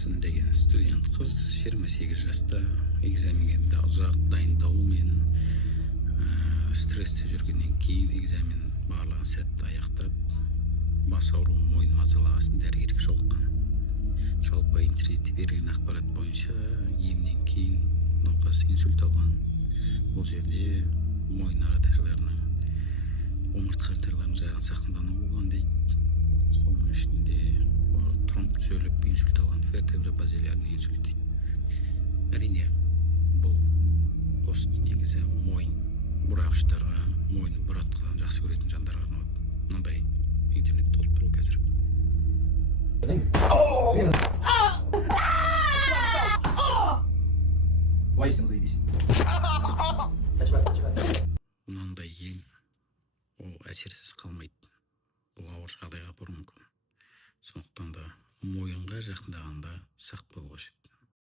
Айсын деген студент қыз 28 жаста экзаменге да ұзақ дайындалумен стрессте жүргеннен кейін экзамен барлығы сәтті аяқтап бас ауруы мойын мазалағасын дәрігерге жолыққан. Жалпы интернетте берген ақпарат бойынша емнен кейін науқас инсульт алған. Бұл жерде мойын артерияларының омыртқа артерияларының жайған зақымдану болған дейді. Соның ішінде тромб түзіліп инсульт алған вертебробазилярный инсульт дейді. Әрине бұл пост негізі мойын бұрағыштарға, мойын бұратқыдан жақсы көретін жандарға арналады. Мынандай интернет толып тұр қазір. Лайсың заебись. Мынандай ем ол әсерсіз қалмайды. Бұл ауыр жағдайға апаруы мүмкін. Сондықтан да мойынға жақындағанда сақ болу қажет.